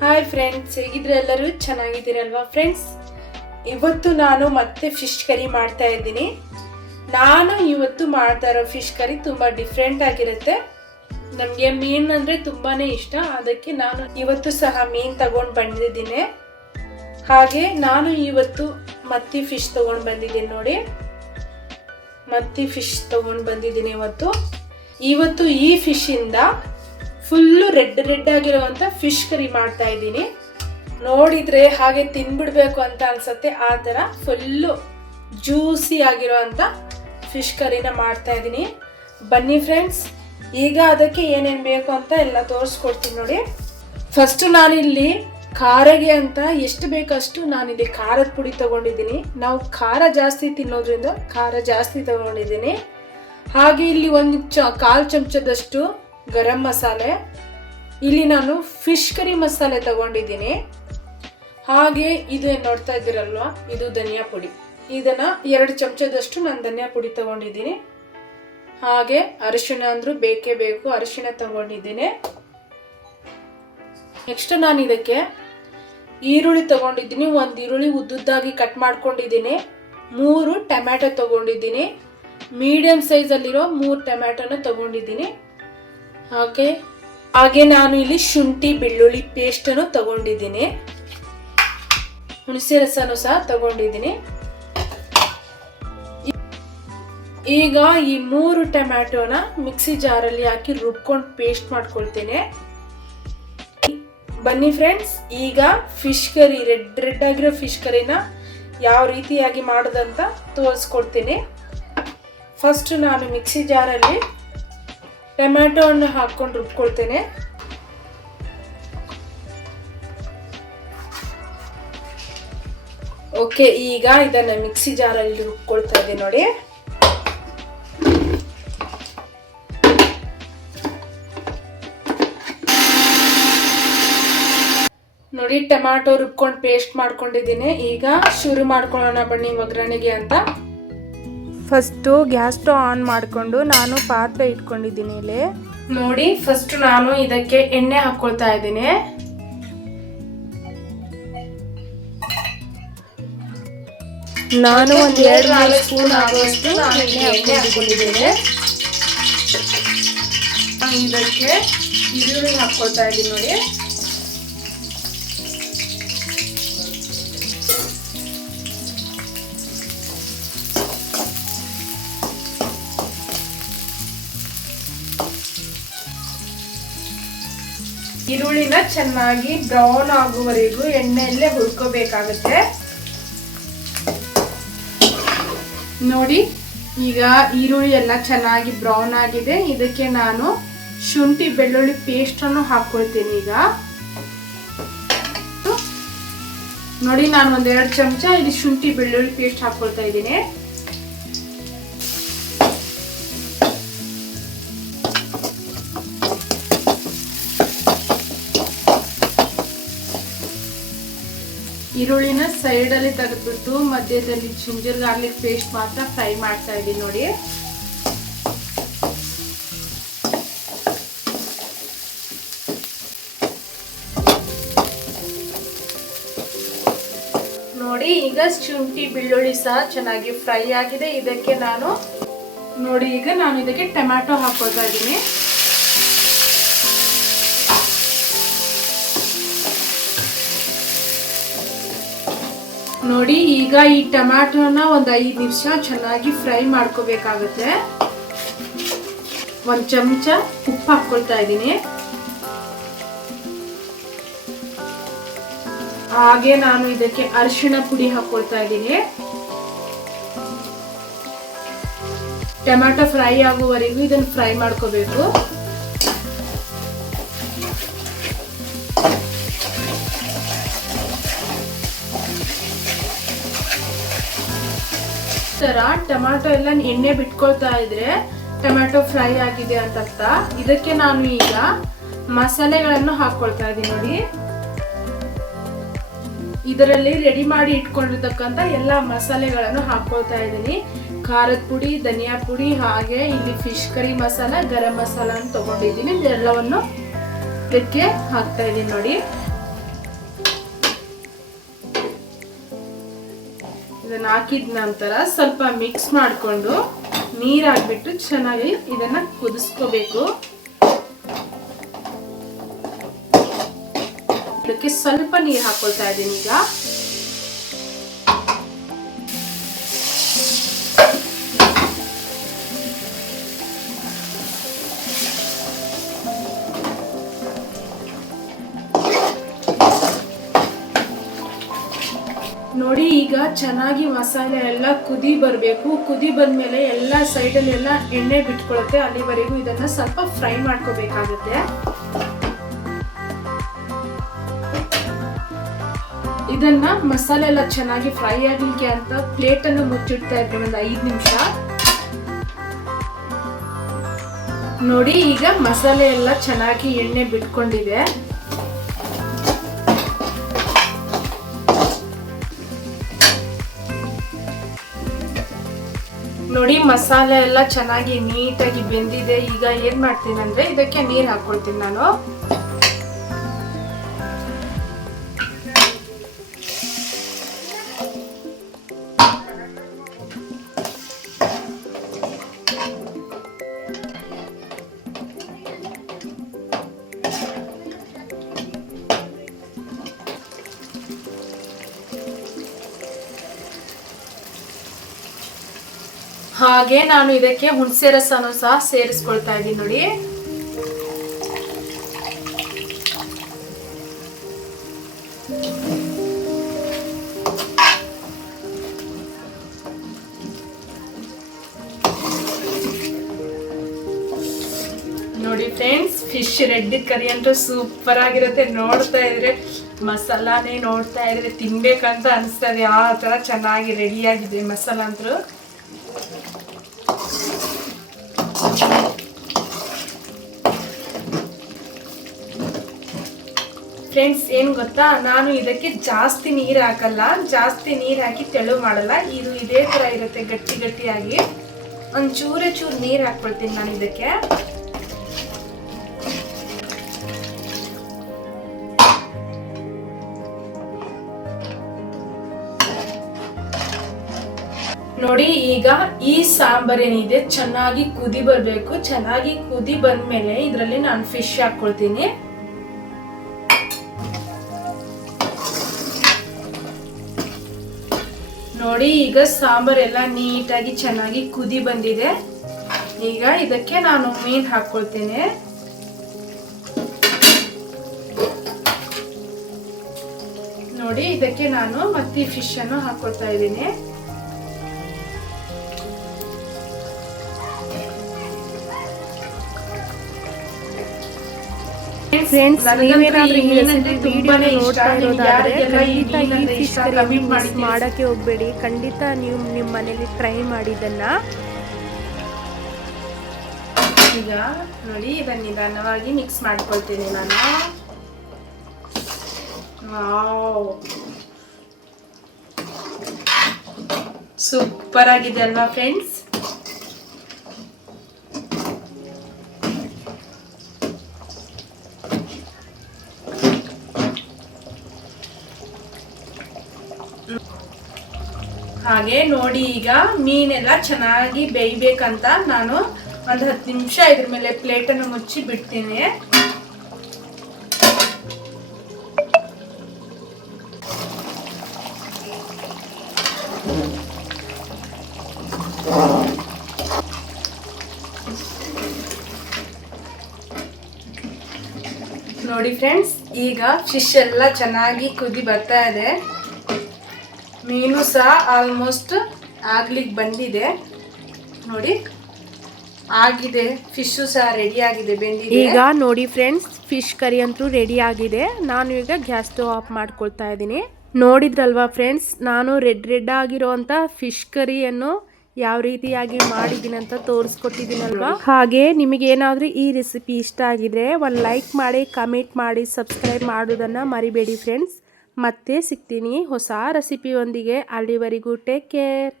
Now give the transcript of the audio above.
Hi friends ಹೇಗಿದ್ರೆ ಎಲ್ಲರೂ? ಚೆನ್ನಾಗಿದ್ದೀರಲ್ವಾ friends ಇವತ್ತು ನಾನು ಮತ್ತೆ ಫಿಶ್ ಕರಿ ಮಾಡ್ತಾ ಇದ್ದೀನಿ. ನಾನು ಇವತ್ತು ಮಾಡ್ತಾ ಇರೋ ಫಿಶ್ ಕರಿ ತುಂಬ ಡಿಫ್ರೆಂಟ್ ಆಗಿರುತ್ತೆ. ನಮಗೆ ಮೀನು ಅಂದರೆ ತುಂಬಾ ಇಷ್ಟ. ಅದಕ್ಕೆ ನಾನು ಇವತ್ತು ಸಹ ಮೀನು ತಗೊಂಡು ಬಂದಿದ್ದೀನಿ. ಹಾಗೆ ನಾನು ಇವತ್ತು ಮತ್ತಿ ಫಿಶ್ ತೊಗೊಂಡು ಬಂದಿದ್ದೀನಿ ನೋಡಿ. ಮತ್ತಿ ಫಿಶ್ ತೊಗೊಂಡು ಬಂದಿದ್ದೀನಿ ಇವತ್ತು. ಇವತ್ತು ಈ ಫಿಶಿಂದ ಫುಲ್ಲು ರೆಡ್ ರೆಡ್ ಆಗಿರುವಂಥ ಫಿಶ್ ಕರಿ ಮಾಡ್ತಾ ಇದ್ದೀನಿ. ನೋಡಿದರೆ ಹಾಗೆ ತಿನ್ಬಿಡ್ಬೇಕು ಅಂತ ಅನ್ಸುತ್ತೆ. ಆ ಥರ ಫುಲ್ಲು ಜ್ಯೂಸಿ ಆಗಿರುವಂಥ ಫಿಶ್ ಕರಿನ ಮಾಡ್ತಾ ಇದ್ದೀನಿ. ಬನ್ನಿ ಫ್ರೆಂಡ್ಸ್, ಈಗ ಅದಕ್ಕೆ ಏನೇನು ಬೇಕು ಅಂತ ಎಲ್ಲ ತೋರಿಸ್ಕೊಡ್ತೀನಿ ನೋಡಿ. ಫಸ್ಟು ನಾನಿಲ್ಲಿ ಖಾರಗೆ ಅಂತ ಎಷ್ಟು ಬೇಕಷ್ಟು ನಾನಿಲ್ಲಿ ಖಾರದ ಪುಡಿ ತಗೊಂಡಿದ್ದೀನಿ. ನಾವು ಖಾರ ಜಾಸ್ತಿ ತಿನ್ನೋದ್ರಿಂದ ಖಾರ ಜಾಸ್ತಿ ತಗೊಂಡಿದ್ದೀನಿ. ಹಾಗೆ ಇಲ್ಲಿ ಒಂದು ಚ, ಕಾಲು ಚಮಚದಷ್ಟು ಗರಂ ಮಸಾಲೆ. ಇಲ್ಲಿ ನಾನು ಫಿಶ್ ಕರಿ ಮಸಾಲೆ ತಗೊಂಡಿದ್ದೀನಿ. ಹಾಗೆ ಇದು ನೋಡ್ತಾ ಇದ್ದೀರಲ್ವ? ಇದು ಧನಿಯಾ ಪುಡಿ. ಇದನ್ನ ಎರಡು ಚಮಚದಷ್ಟು ನಾನು ಧನಿಯಾ ಪುಡಿ ತಗೊಂಡಿದ್ದೀನಿ. ಹಾಗೆ ಅರಿಶಿಣ ಅಂದ್ರೂ ಬೇಕೇ ಬೇಕು. ಅರಿಶಿಣ ತಗೊಂಡಿದ್ದೀನಿ. ನೆಕ್ಸ್ಟ್ ನಾನು ಇದಕ್ಕೆ ಈರುಳ್ಳಿ ತಗೊಂಡಿದ್ದೀನಿ. ಒಂದು ಈರುಳ್ಳಿ ಉದ್ದುದ್ದಾಗಿ ಕಟ್ ಮಾಡ್ಕೊಂಡಿದ್ದೀನಿ. ಮೂರು ಟೊಮ್ಯಾಟೊ ತಗೊಂಡಿದ್ದೀನಿ. ಮೀಡಿಯಂ ಸೈಜಲ್ಲಿರೋ ಮೂರು ಟೊಮ್ಯಾಟೊನ ತಗೊಂಡಿದ್ದೀನಿ. ಹಾಗೆ ಹಾಗೆ ನಾನು ಇಲ್ಲಿ ಶುಂಠಿ, ಬೆಳ್ಳುಳ್ಳಿ ಪೇಸ್ಟನ್ನು ತಗೊಂಡಿದ್ದೀನಿ. ಹುಣಸೆ ರಸನೂ ಸಹ ತಗೊಂಡಿದ್ದೀನಿ. ಈಗ ಈ ಮೂರು ಟೊಮ್ಯಾಟೋನ ಮಿಕ್ಸಿ ಜಾರಲ್ಲಿ ಹಾಕಿ ರುಬ್ಕೊಂಡು ಪೇಸ್ಟ್ ಮಾಡ್ಕೊಳ್ತೇನೆ. ಬನ್ನಿ ಫ್ರೆಂಡ್ಸ್ ಈಗ ಫಿಶ್ ಕರಿ ರೆಡ್ ರೆಡ್ ಆಗಿರೋ ಫಿಶ್ ಕರಿನ ಯಾವ ರೀತಿಯಾಗಿ ಮಾಡೋದಂತ ತೋರಿಸ್ಕೊಡ್ತೀನಿ ಫಸ್ಟ್ ನಾನು ಮಿಕ್ಸಿ ಜಾರಲ್ಲಿ ಟೊಮ್ಯಾಟೊವನ್ನು ಹಾಕ್ಕೊಂಡು ರುಬ್ಕೊಳ್ತೇನೆ. ಓಕೆ, ಈಗ ಇದನ್ನ ಮಿಕ್ಸಿ ಜಾರಲ್ಲಿ ರುಬ್ಕೊಳ್ತಾ ಇದೆ ನೋಡಿ. ನೋಡಿ, ಟೊಮ್ಯಾಟೊ ರುಬ್ಕೊಂಡು ಪೇಸ್ಟ್ ಮಾಡ್ಕೊಂಡಿದ್ದೀನಿ. ಈಗ ಶುರು ಮಾಡ್ಕೊಳ್ಳೋಣ ಬನ್ನಿ ಒಗ್ಗರಣೆಗೆ ಅಂತ. ಫಸ್ಟು ಗ್ಯಾಸ್ ಸ್ಟವ್ ಆನ್ ಮಾಡಿಕೊಂಡು ನಾನು ಪಾತ್ರೆ ಇಟ್ಕೊಂಡಿದ್ದೀನಿ ಇಲ್ಲಿ. ನೋಡಿ ಫಸ್ಟ್ ನಾನು ಇದಕ್ಕೆ ಎಣ್ಣೆ ಹಾಕ್ಕೊಳ್ತಾ ಇದ್ದೀನಿ. ನಾನು ಒಂದು ಎರಡು ನಾಲ್ಕು ಸ್ಪೂನ್ ಆಗುವಷ್ಟು ಎಣ್ಣೆ ಹಾಕೊಂಡಿದ್ದೀನಿ ಇದಕ್ಕೆ ಈರುಳ್ಳಿ ಹಾಕೊಳ್ತಾ ಇದ್ದೀನಿ ನೋಡಿ. ಈರುಳ್ಳಿನ ಚೆನ್ನಾಗಿ ಬ್ರೌನ್ ಆಗುವವರೆಗೂ ಎಣ್ಣೆಯಲ್ಲೇ ಹುರ್ಕೋಬೇಕಾಗುತ್ತೆ. ನೋಡಿ, ಈಗ ಈರುಳ್ಳಿ ಎಲ್ಲ ಚೆನ್ನಾಗಿ ಬ್ರೌನ್ ಆಗಿದೆ. ಇದಕ್ಕೆ ನಾನು ಶುಂಠಿ ಬೆಳ್ಳುಳ್ಳಿ ಪೇಸ್ಟ್ ಅನ್ನು ಹಾಕೊಳ್ತೀನಿ ಈಗ. ನೋಡಿ, ನಾನು ಒಂದೆರಡು ಚಮಚ ಇಲ್ಲಿ ಶುಂಠಿ ಬೆಳ್ಳುಳ್ಳಿ ಪೇಸ್ಟ್ ಹಾಕ್ಕೊಳ್ತಾ ಇದ್ದೀನಿ. ಈರುಳ್ಳಿನ ಸೈಡಲ್ಲಿ ತೆಗೆದ್ಬಿಟ್ಟು ಮಧ್ಯದಲ್ಲಿ ಜಿಂಜರ್ ಗಾರ್ಲಿಕ್ ಪೇಸ್ಟ್ ಮಾತ್ರ ಫ್ರೈ ಮಾಡ್ತಾ ಇದ್ದೀನಿ ನೋಡಿ. ನೋಡಿ, ಈಗ ಶುಂಠಿ, ಬೆಳ್ಳುಳ್ಳಿ ಸಹ ಚೆನ್ನಾಗಿ ಫ್ರೈ ಆಗಿದೆ. ಇದಕ್ಕೆ ನಾನು ನೋಡಿ, ಈಗ ನಾನು ಇದಕ್ಕೆ ಟೊಮ್ಯಾಟೊ ಹಾಕೋತಾ ಇದ್ದೀನಿ. ನೋಡಿ, ಈಗ ಈ ಟೊಮ್ಯಾಟೋನ ಒಂದು ಐದು ನಿಮಿಷ ಚೆನ್ನಾಗಿ ಫ್ರೈ ಮಾಡ್ಕೋಬೇಕಾಗುತ್ತೆ. ಒಂದು ಚಮಚ ಉಪ್ಪು ಹಾಕ್ಕೊಳ್ತಾ ಇದ್ದೀನಿ. ಹಾಗೆ ನಾನು ಇದಕ್ಕೆ ಅರಿಶಿಣ ಪುಡಿ ಹಾಕೊಳ್ತಾ ಇದ್ದೀನಿ. ಟೊಮ್ಯಾಟೊ ಫ್ರೈ ಆಗುವವರೆಗೂ ಇದನ್ನು ಫ್ರೈ ಮಾಡ್ಕೋಬೇಕು. ತರ ಟೊಮ್ಯಾಟೊ ಎಲ್ಲ ಎಣ್ಣೆ ಬಿಟ್ಕೊಳ್ತಾ ಇದ್ರೆ ಟೊಮ್ಯಾಟೊ ಫ್ರೈ ಆಗಿದೆ ಅಂತ ಅರ್ಥ ಇದಕ್ಕೆ ನಾನು ಈಗ ಮಸಾಲೆಗಳನ್ನು ಹಾಕೊಳ್ತಾ ಇದ್ದೀನಿ ನೋಡಿ. ಇದರಲ್ಲಿ ರೆಡಿ ಮಾಡಿ ಇಟ್ಕೊಂಡಿರ್ತಕ್ಕಂಥ ಎಲ್ಲ ಮಸಾಲೆಗಳನ್ನು ಹಾಕೊಳ್ತಾ ಇದ್ದೀನಿ. ಖಾರದ ಪುಡಿ, ಧನಿಯಾ ಪುಡಿ, ಹಾಗೆ ಇಲ್ಲಿ ಫಿಶ್ ಕರಿ ಮಸಾಲ, ಗರಂ ಮಸಾಲ ತಗೊಂಡಿದ್ದೀನಿ. ಇದೆಲ್ಲವನ್ನು ಇದಕ್ಕೆ ಹಾಕ್ತಾ ಇದ್ದೀನಿ ನೋಡಿ. ಹಾಕಿದ ನಂತರ ಸ್ವಲ್ಪ ಮಿಕ್ಸ್ ಮಾಡಿಕೊಂಡು ನೀರಾಗ್ಬಿಟ್ಟು ಚೆನ್ನಾಗಿ ಇದನ್ನ ಕುದಿಸ್ಕೋಬೇಕು. ಅದಕ್ಕೆ ಸ್ವಲ್ಪ ನೀರು ಹಾಕೊಳ್ತಾ ಇದ್ದೀನಿ ಈಗ. ನೋಡಿ, ಈಗ ಚೆನ್ನಾಗಿ ಮಸಾಲೆ ಎಲ್ಲ ಕುದಿ ಬರಬೇಕು. ಕುದಿ ಬಂದ್ಮೇಲೆ ಎಲ್ಲ ಸೈಡಲ್ಲಿ ಎಲ್ಲ ಎಣ್ಣೆ ಬಿಟ್ಕೊಳ್ಳುತ್ತೆ ಅಲ್ಲಿವರೆಗೂ ಇದನ್ನು ಸ್ವಲ್ಪ ಫ್ರೈ ಮಾಡ್ಕೋಬೇಕಾಗುತ್ತೆ. ಇದನ್ನ ಮಸಾಲೆ ಎಲ್ಲ ಚೆನ್ನಾಗಿ ಫ್ರೈ ಆಗಲಿಕ್ಕೆ ಅಂತ ಪ್ಲೇಟ್ ಅನ್ನು ಮುಚ್ಚಿಡ್ತಾ ಇದ್ದೆ ಒಂದು ಐದು ನಿಮಿಷ. ನೋಡಿ, ಈಗ ಮಸಾಲೆ ಎಲ್ಲ ಚೆನ್ನಾಗಿ ಎಣ್ಣೆ ಬಿಟ್ಕೊಂಡಿದೆ. ನೋಡಿ ಮಸಾಲೆ ಎಲ್ಲ ಚೆನ್ನಾಗಿ ನೀಟಾಗಿ ಬೆಂದಿದೆ. ಈಗ ಏನ್ ಮಾಡ್ತೀನಿ ಅಂದ್ರೆ ಇದಕ್ಕೆ ನೀರ್ ಹಾಕೊಳ್ತೀನಿ ನಾನು. ಹಾಗೆ ನಾನು ಇದಕ್ಕೆ ಹುಣಸೆ ರಸನೂ ಸಹ ಸೇರಿಸ್ಕೊಳ್ತಾ ಇದ್ದೀನಿ ನೋಡಿ. ನೋಡಿ ಫ್ರೆಂಡ್ಸ್ ಫಿಶ್ ರೆಡ್ ಕರಿ ಅಂತೂ ಸೂಪರ್ ಆಗಿರುತ್ತೆ. ನೋಡ್ತಾ ಇದ್ರೆ ಮಸಾಲಾನೇ ನೋಡ್ತಾ ಇದ್ರೆ ತಿನ್ಬೇಕಂತ ಅನಿಸ್ತದೆ. ಆ ಥರ ಚೆನ್ನಾಗಿ ರೆಡಿಯಾಗಿದೆ ಮಸಾಲ ಅಂತೂ. ಫ್ರೆಂಡ್ಸ್ ಏನು ಗೊತ್ತಾ? ನಾನು ಇದಕ್ಕೆ ಜಾಸ್ತಿ ನೀರು ಹಾಕಲ್ಲ, ಜಾಸ್ತಿ ನೀರು ಹಾಕಿ ತೆಳು ಮಾಡಲ್ಲ. ಇದು ಇದೇ ಥರ ಇರುತ್ತೆ ಗಟ್ಟಿ ಗಟ್ಟಿಯಾಗಿ. ಒಂದು ಚೂರೇ ಚೂರು ನೀರು ಹಾಕ್ಕೊಳ್ತೀನಿ ನಾನು ಇದಕ್ಕೆ. ನೋಡಿ, ಈಗ ಈ ಸಾಂಬಾರ್ ಏನಿದೆ? ಚೆನ್ನಾಗಿ ಕುದಿ ಬರಬೇಕು. ಚೆನ್ನಾಗಿ ಕುದಿ ಬಂದ್ಮೇಲೆ ಇದರಲ್ಲಿ ನಾನು ಫಿಶ್ ಹಾಕ್ಕೊಳ್ತೀನಿ. ನೋಡಿ, ಈಗ ಸಾಂಬಾರ್ ಎಲ್ಲ ನೀಟಾಗಿ ಚೆನ್ನಾಗಿ ಕುದಿ ಬಂದಿದೆ. ಈಗ ಇದಕ್ಕೆ ನಾನು ಮೀನ್ ಹಾಕೊಳ್ತೇನೆ ನೋಡಿ, ಇದಕ್ಕೆ ನಾನು ಮತ್ತೆ ಫಿಶ್ ಅನ್ನು ಹಾಕೊಳ್ತಾ ಇದ್ದೀನಿ. ಫ್ರೆಂಡ್ಸ್ ನೀವೇನಾದ್ರೂ ಈ ರೆಸಿಪಿ ತುಂಬಾನೇ ವಿಡಿಯೋನ. ನೋಡ್ತಾ ಇರೋದಾದ್ರೆ ಖಂಡಿತ ಈ ಫಿಶ್ ಇಷ್ಟ, ಕರಿ ಮಿಸ್. ಮಾಡಕ್ಕೆ ಹೋಗ್ಬೇಡಿ ಖಂಡಿತ ನೀವು ನಿಮ್ಮ ಮನೇಲಿ ಟ್ರೈ ಮಾಡಿದ್ದನ್ನ ಈಗ ನೋಡಿ ಇದನ್ನ ನಿಧಾನವಾಗಿ ಮಿಕ್ಸ್ ಮಾಡ್ಕೊಳ್ತೀನಿ ನಾನು ಸೂಪರ್ ಆಗಿದೆ ಅಲ್ವಾ ಫ್ರೆಂಡ್ಸ್ ಹಾಗೆ ನೋಡಿ ಈಗ ಮೀನೆಲ್ಲ ಚೆನ್ನಾಗಿ ಬೇಯ್ಬೇಕಂತ ನಾನು ಒಂದು ಹತ್ತು ನಿಮಿಷ ಇದ್ರ ಮೇಲೆ ಪ್ಲೇಟನ್ನು ಮುಚ್ಚಿ ಬಿಡ್ತೀನಿ. ನೋಡಿ ಫ್ರೆಂಡ್ಸ್ ಈಗ ಫಿಶ್ ಎಲ್ಲ ಚೆನ್ನಾಗಿ ಕುದಿ ಬರ್ತಾ ಇದೆ. ಮೀನು ಸಹ ಆಲ್ಮೋಸ್ಟ್ ಆಗ್ಲಿಕ್ಕೆ ಬಂದಿದೆ. ನೋಡಿ, ಆಗಿದೆ ಫಿಶ್ ಸಹ ರೆಡಿ ಆಗಿದೆ, ಬೆಂದಿದೆ. ಈಗ ನೋಡಿ ಫ್ರೆಂಡ್ಸ್ ಫಿಶ್ ಕರಿ ಅಂತೂ ರೆಡಿ ಆಗಿದೆ. ನಾನು ಈಗ ಗ್ಯಾಸ್ ಸ್ಟವ್ ಆಫ್ ಮಾಡ್ಕೊಳ್ತಾ ಇದ್ದೀನಿ. ನೋಡಿದ್ರಲ್ವಾ ಫ್ರೆಂಡ್ಸ್ ನಾನು ರೆಡ್ ರೆಡ್ ಆಗಿರೋಂಥ ಫಿಶ್ ಕರಿಯನ್ನು ಯಾವ ರೀತಿಯಾಗಿ ಮಾಡಿದ್ದೀನಿ ಅಂತ ತೋರಿಸ್ಕೊಟ್ಟಿದ್ದೀನಲ್ವಾ? ಹಾಗೆ ನಿಮಗೆ ಏನಾದರೂ ಈ ರೆಸಿಪಿ ಇಷ್ಟ ಆಗಿದ್ರೆ ಒಂದು ಲೈಕ್ ಮಾಡಿ ಕಮೆಂಟ್ ಮಾಡಿ ಸಬ್ಸ್ಕ್ರೈಬ್ ಮಾಡೋದನ್ನು ಮರಿಬೇಡಿ ಫ್ರೆಂಡ್ಸ್ ಮತ್ತೆ ಸಿಗ್ತೀನಿ ಹೊಸ ರೆಸಿಪಿಯೊಂದಿಗೆ ಅಲ್ಲಿವರೆಗೂ ಟೇಕ್ ಕೇರ್